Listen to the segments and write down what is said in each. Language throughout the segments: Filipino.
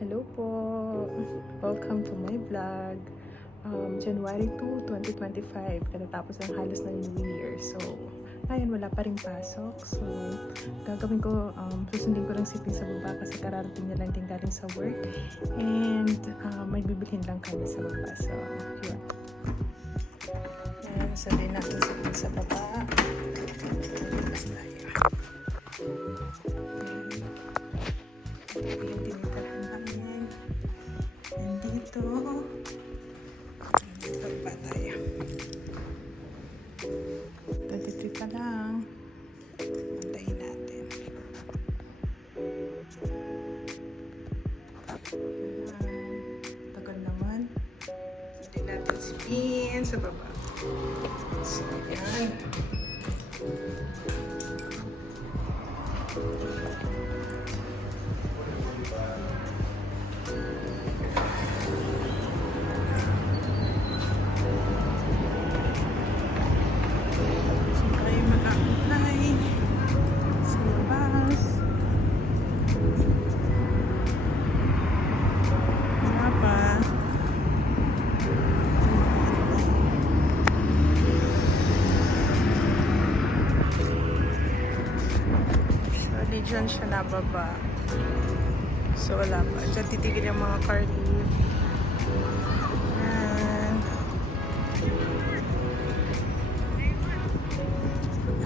Hello po! Welcome to my vlog. January 2, 2025, katatapos ng halos ng New Year. So, ngayon wala pa rin pasok. So, gagawin ko, susundin ko lang si Pin sa baba kasi kararating niya lang din galing sa work. And may bibilhin lang kami sa baba. So, yun. Ayan, sundin natin si Pin sa baba. Yung tinitirahan namin. And dito pa tayo. 23 pa lang. Antayin natin. Tagal naman. Sundin natin si Pin sa baba. So, yan. Diyan siya nababa. So, wala pa. Diyan titigil yung mga car leave. And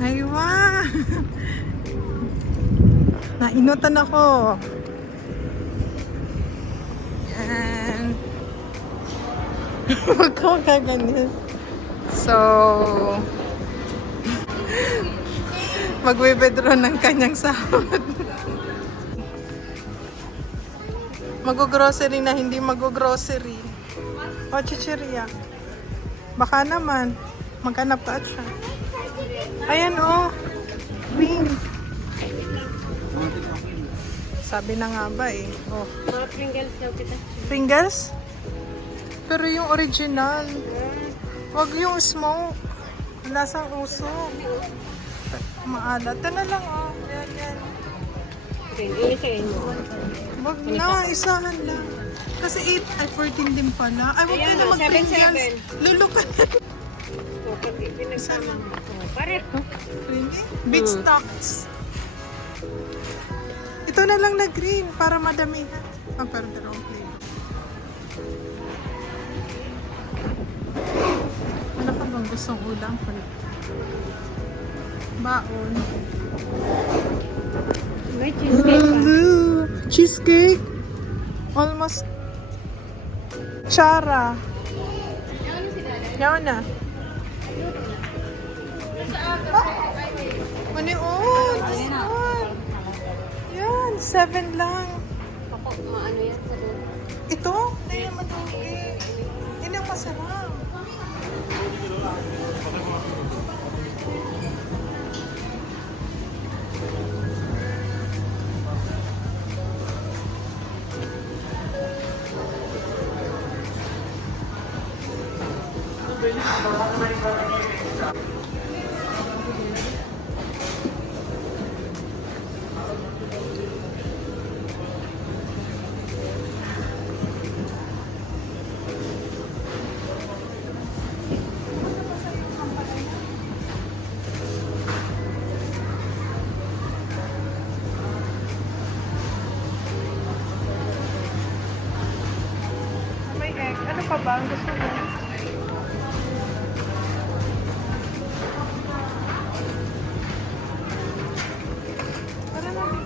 aywa! Nainutan ako. Yan. Huwag ko kaganin. So, mag-withdraw ng kanyang sahod. Mag-grocery na hindi mag-grocery. O, chichirya. Baka naman. Maghanap ka at siya. Ayan o. Pink. Sabi na nga ba eh. Oh. Mga Pringles daw kita. Pringles? Pero yung original. Wag yung smoke. Lasang uso. Maalat. Ito na lang, oh. Yan, yan. Okay, inisayin mo. Wag na, isahan lang. Kasi 8 ay 14 din pala. Ay, wag Ayan, na oh, mag-Pringles. 7-7. Lulukan. O, pag pinagsama mo. Pareho. Beet stocks. Ito na lang na green para madamihan. Ah, pero the wrong flavor. Ano ka bang gustong ulam? Baon. May cheesecake pa. Cheesecake? Almost. Chara. Yaw na. Ano yun? Yan, 7 lang. Ako, maano yan sa doon. Ito? Hindi yung madugi. Yun ang masarap. May egg. Ano pa ba ang gusto mo? Para namin.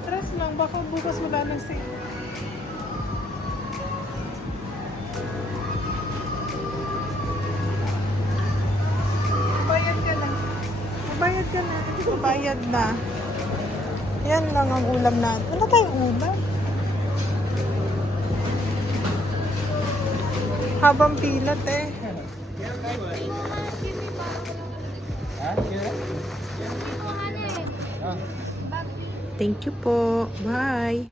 Tres lang, baka bukas wala nang sale. Bayad ka na. Bayad ka na. Bayad na. Yan lang ang ulam natin. Wala tayong ulam. Habang pilat eh. Thank you po. Bye!